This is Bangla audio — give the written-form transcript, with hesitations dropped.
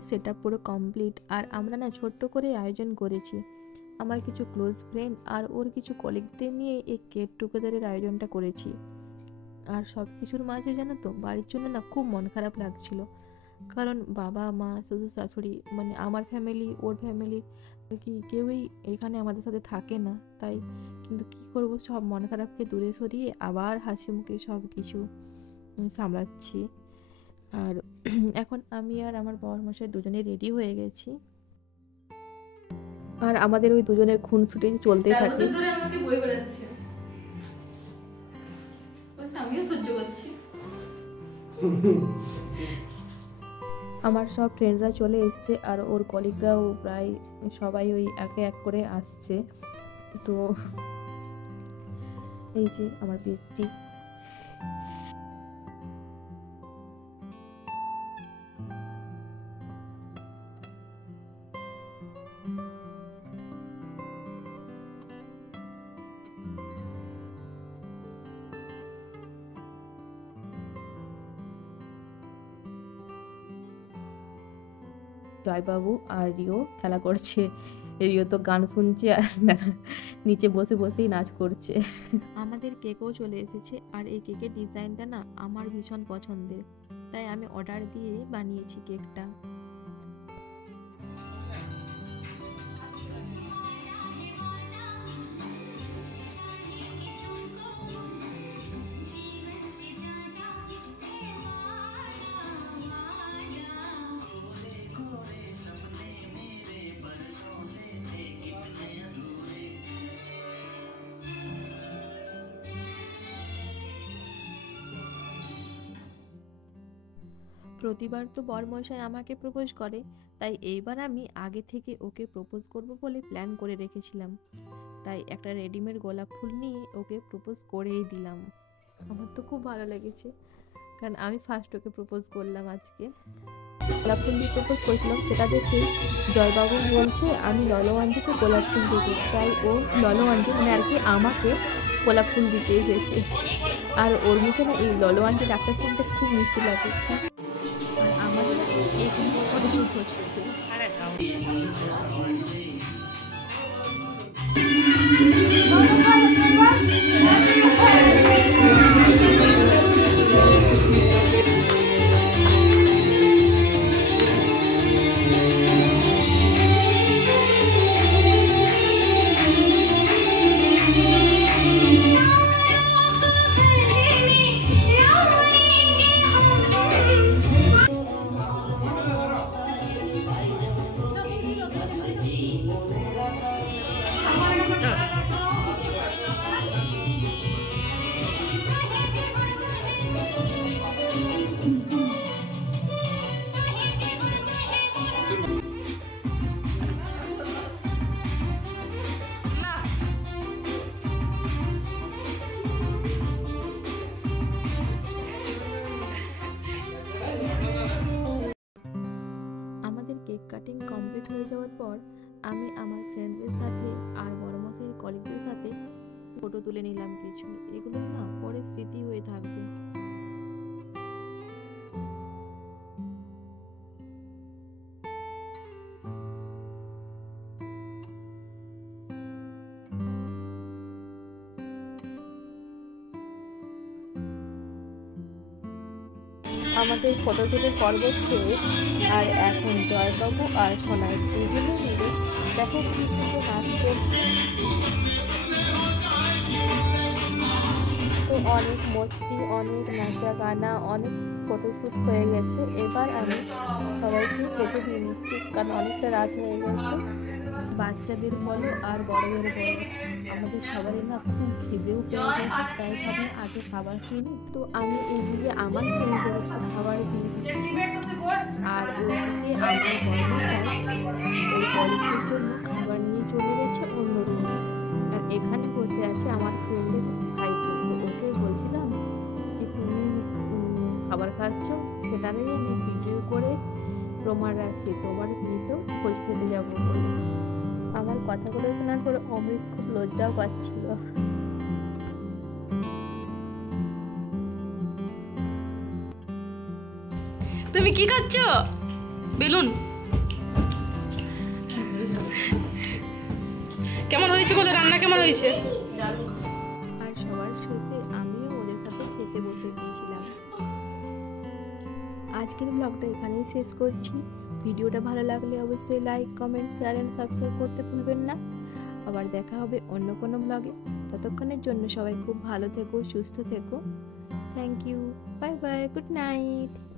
আমাদের সেটআপ পুরো কমপ্লিট। আর আমরা না ছোট্ট করে আয়োজন করেছি। আমার কিছু ক্লোজ ফ্রেন্ড আর ওর কিছু কলিগদের নিয়ে এই গেট টুগেদারের আয়োজনটা করেছি। আর সব কিছুর মাঝে জানো তো, বাড়ির জন্য না খুব মন খারাপ লাগছিল। কারণ বাবা মা শ্বশুর শাশুড়ি মানে আমার ফ্যামিলি ওর ফ্যামিলি কি কেউই এখানে আমাদের সাথে থাকে না। তাই কিন্তু কি করব, সব মন খারাপকে দূরে সরিয়ে আবার হাসি মুখে সব কিছু সামলাচ্ছি। আর এখন আমি আর আমার বরমশাই দুজনে রেডি হয়ে গেছি। আর আমাদের ওই দুজনের খুনসুটি চলতেই থাকে। আমাকে বই বেড়াচ্ছে, আমিও সহ্য করছি। আমার সব ফ্রেন্ডরা চলে এসছে আর ওর কলিগরাও প্রায় সবাই ওই একে এক করে আসছে। তো এই যে আমার বেস্টি। জয়বাবু আর রিও খেলা করছে। রিও তো গান শুনছে আর নিচে বসে বসেই নাচ করছে। আমাদের কেকও চলে এসেছে আর এই কেকের ডিজাইনটা না আমার ভীষণ পছন্দের, তাই আমি অর্ডার দিয়ে বানিয়েছি কেকটা। প্রতিবার তো বরমশাই আমাকে প্রপোজ করে, তাই এইবার আমি আগে থেকে ওকে প্রপোজ করব বলে প্ল্যান করে রেখেছিলাম। তাই একটা রেডিমেড গোলাপ ফুল নিয়ে ওকে প্রপোজ করেই দিলাম। আমার তো খুব ভালো লেগেছে, কারণ আমি ফার্স্ট ওকে প্রপোজ করলাম আজকে। গোলাপ ফুল দিয়ে প্রপোজ করেছিলাম, সেটা দেখে জয়বাবু বলছে আমি ললো আন্টিকে গোলাপ ফুল দিতে, তাই ও ললো আন্টি মানে আর কি আমাকে গোলাপ ফুল দিতে এসেছে। আর ওর মুখে না এই ললো আন্টি ডাক্তার শুনতে খুব মিষ্টি লাগে। আর আমাদের এইখানে ফটোশুট হচ্ছে। কেক কাটিং কমপ্লিট হয়ে যাওয়ার পর আমি আমার ফ্রেন্ডদের সাথে আর বড়মশাইয়ের কলিগদের সাথে ফটো তুলে নিলাম কিছু। এগুলো না পরে স্মৃতি হয়ে থাকবে। আমাদের ফটোশুটের পর্ব শেষ, আর এখন জয়বাবু আর সোনাই দুজনে মিলে দেখো কি সুন্দর নাচ করছে। তো অনেক মস্তি, অনেক নাচা গানা, অনেক ফটোশ্যুট হয়ে গেছে। এবার আমি সবাইকে খেতে দিয়ে নিচ্ছি, কারণ অনেকটা রাত হয়ে গেছে। বাচ্চাদের বলো আর বড়দের বলো, আমাদের সবারই না খুব খিদেও পেয়ে গেছে, তাই ভাবে আগে খাবার খেয়ে নিই। তো আমি এইদিকে আমার ফ্রেন্ডদের একটু খাবার দিয়ে দিচ্ছি, আর ওইদিকে আমার বড়মশাই ওই কলেজের জন্য খাবার নিয়ে চলে গেছে অন্য রুমে। আর এখানে বসে আছে আমার ফ্রেন্ডের ভাইপো। ওকে বলছিলাম যে তুমি খাবার খাচ্ছ, সেটারই আমি ভিডিও করে প্রমাণ রাখছি, তোমার ভিডিও খোঁজ খেতে যাবো বলে। আমার কথাগুলো শোনার পরে অমৃত খুব লজ্জাও পাচ্ছিল। তুমি কি খাচ্ছ? বেলুন। কেমন হয়েছে বলে, রান্না কেমন হয়েছে? আর সবার শেষে আমিও ওদের সাথে খেতে বসে গিয়েছিলাম। আজকের ব্লগটা এখানেই শেষ করছি। ভিডিওটা ভালো লাগলে অবশ্যই like, comment, share and subscribe করতে ভুলবেন না। আবার দেখা হবে অন্য কোনো ব্লগে। ততক্ষণের জন্য সবাই খুব ভালো থেকো, সুস্থ থেকো। Thank you, bye bye, good night.